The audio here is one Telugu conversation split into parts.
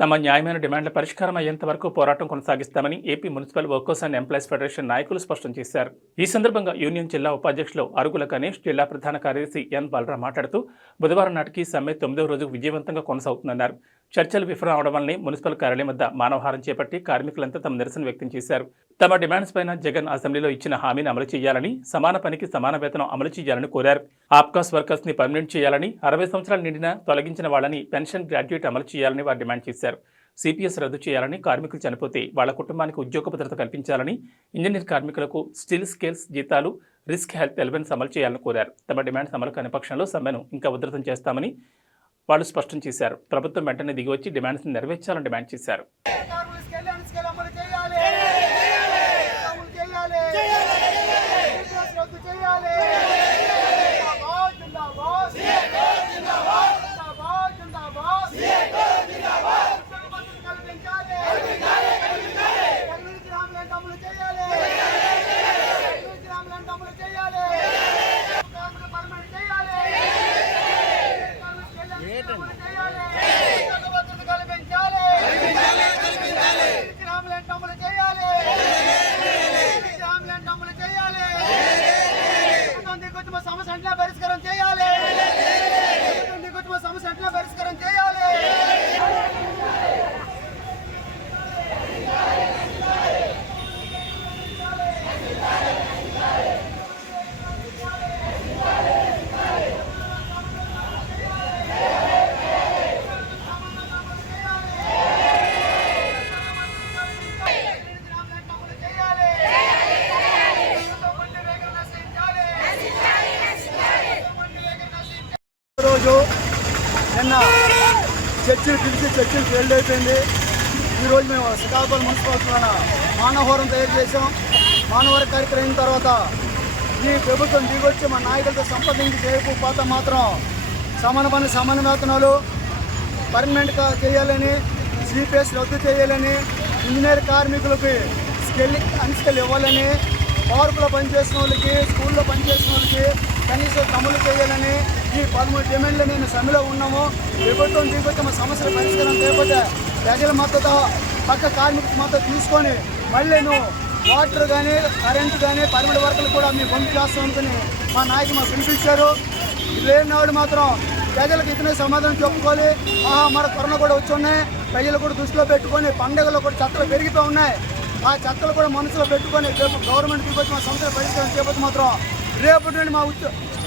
తమ న్యాయమైన డిమాండ్ల పరిష్కారం అయ్యేంత వరకు పోరాటం కొనసాగిస్తామని AP municipal workers and employees federation నాయకులు స్పష్టం చేశారు. ఈ సందర్భంగా యూనియన్ జిల్లా ఉపాధ్యక్షులు అరుగుల గణేష్, జిల్లా ప్రధాన కార్యదర్శి ఎన్ బలరాం మాట్లాడుతూ బుధవారం నాటికి సమ్మె 9వ రోజు విజయవంతంగా కొనసాగుతుందన్నారు. చర్చలు విఫలం అవడం వల్లనే మున్సిపల్ కార్యాలయం వద్ద మానవహారం చేపట్టి కార్మికులంతా తమ నిరసన వ్యక్తం చేశారు. తమ డిమాండ్స్ పైన జగన్ అసెంబ్లీలో ఇచ్చిన హామీని అమలు చేయాలని, సమాన పనికి సమాన వేతనం అమలు చేయాలని కోరారు. ఆప్కాస్ వర్కర్స్ ని పర్మనెంట్ చేయాలని, 60 సంవత్సరాలు నిండిన తొలగించిన వాళ్ళని పెన్షన్ గ్రాడ్యుయేట్ అమలు చేయాలని వారు డిమాండ్ చేశారు. సిపిఎస్ రద్దు చేయాలని, కార్మికులు చనిపోతే వాళ్ల కుటుంబానికి ఉద్యోగ భద్రత కల్పించాలని, ఇంజనీర్ కార్మికులకు స్టిల్ స్కేల్స్ జీతాలు, రిస్క్ హెల్త్ ఎలవెన్స్ అమలు చేయాలని కోరారు. తమ డిమాండ్స్ అమలు కాని పక్షంలో సమ్మెను ఇంకా ఉధృతం చేస్తామని వాళ్ళు స్పష్టం చేశారు. ప్రభుత్వం వెంటనే దిగివచ్చి డిమాండ్స్ నెరవేర్చాలని డిమాండ్ చేశారు. రోజు నిన్న చర్చలు పిలిచి చర్చలు ఫెయిల్ అయిపోయింది. ఈరోజు మేము శ్రీకాకుళం మున్సిపాలిటీలో మానవహారం తయారు చేసాం. మానవహార కార్యక్రమం అయిన తర్వాత ఈ ప్రభుత్వం దిగొచ్చి మా నాయకులతో సంప్రదించి చేయకపోతే మాత్రం సమాన పని సమాన వేతనాలు పర్మనెంట్గా చేయాలని, సిపిఎస్ రద్దు చేయాలని, ఇంజనీర్ కార్మికులకి స్కిల్ అన్స్కిల్ ఇవ్వాలని, పార్కులో పనిచేసిన వాళ్ళకి, స్కూల్లో పనిచేసిన వాళ్ళకి కనీసం అమలు చేయాలని ఈ 13 డిమాండ్లు మేము సమ్మెలో ఉన్నాము. ప్రభుత్వం దిగొచ్చి మా సమస్యల పరిష్కారం చేయకపోతే ప్రజల మద్దతు, పక్క కార్మికుల మద్దతు తీసుకొని మళ్ళీ నువ్వు వాటర్ కానీ, కరెంటు కానీ, పర్మనెంట్ వర్కులు కూడా మేము పంపిణీ చేస్తామనుకుని మా నాయకులు మాకు పిలిపించారు. లేనివాడు మాత్రం ప్రజలకు ఇతనే సమాధానం చెప్పుకోవాలి. మన కరోనా కూడా వచ్చి ఉన్నాయి, ప్రజలు కూడా దృష్టిలో పెట్టుకొని పండుగలు కూడా చెత్తలు పెరిగిపోయి ఉన్నాయి. ఆ చెత్తలు కూడా మనసులో పెట్టుకొని గవర్నమెంట్ దిగొచ్చి మా సమస్యల పరిష్కారం చేయకపోతే మాత్రం రేపటి నుండి మా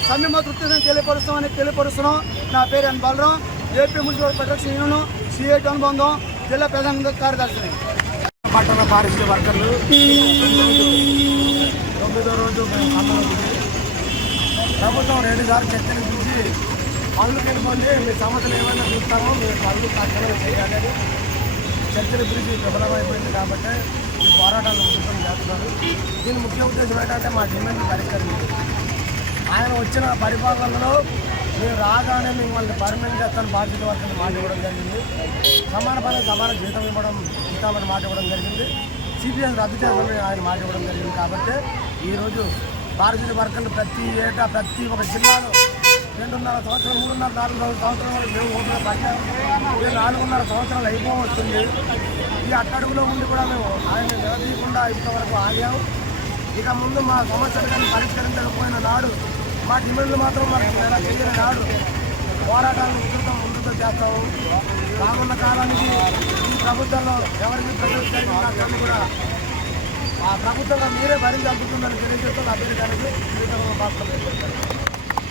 సమ్మె మాత్రం ఉత్తేజం తెలియపరుస్తున్నాం. నా పేరు N Balaram, AP municipal federation union CIT అనుబంధం జిల్లా ప్రధాన కార్యదర్శిని. పట్టణ పారిశుద్ధ్య వర్కర్లు 9వ రోజు ప్రభుత్వం 2 సార్లు చర్చలు పిలిచి పనులకు వెళ్ళిపోతే మీ సమస్యలు ఏమైనా చూస్తామో మీరు పనులు తక్షణమే చేయాలని చర్చలు పిలిచి విఫలమైపోయింది. కాబట్టి ఈ పోరాటాలు ఉధృతం చేస్తున్నారు. దీని ముఖ్య ఉద్దేశం ఏంటంటే మా డిమాండ్లు పరిష్కరించారు. ఆయన వచ్చిన పరిపాలనలో మీరు రాగానే మిమ్మల్ని పర్మనెంట్ చేస్తాను బాధ్యత వర్గని మాట ఇవ్వడం జరిగింది. సమాన పని సమాన జీతం ఇస్తామని మాట ఇవ్వడం జరిగింది. సిపిఎస్ రద్దు చేస్తామని ఆయన మాట ఇవ్వడం జరిగింది. కాబట్టి ఈరోజు పారిశుద్ధ్య వర్గలు ప్రతి ఏటా ప్రతి ఒక జిల్లాలో 2.5 సంవత్సరం, 3.5, 4 సంవత్సరాలు మేము ఓట్లు పట్టాము. 4.5 సంవత్సరాలు అయిపోవస్తుంది. ఈ అట్టడుగులో ఉండి కూడా మేము ఆయన నిలదీయకుండా ఇంతవరకు ఆగాము. ఇక ముందు మా సమస్యలు కానీ పరిష్కరించకపోయిన నాడు, మా డిమాండ్లు మాత్రం మనకి ఎలా చేయని నాడు పోరాటాలను ముందుకు చేస్తాము. రానున్న కాలానికి ఈ ప్రభుత్వంలో ఎవరికి ప్రజలు జరిగిన కూడా ఆ ప్రభుత్వంలో మీరే భరించి అందుతుందని తెలియజేస్తున్న అభ్యర్థి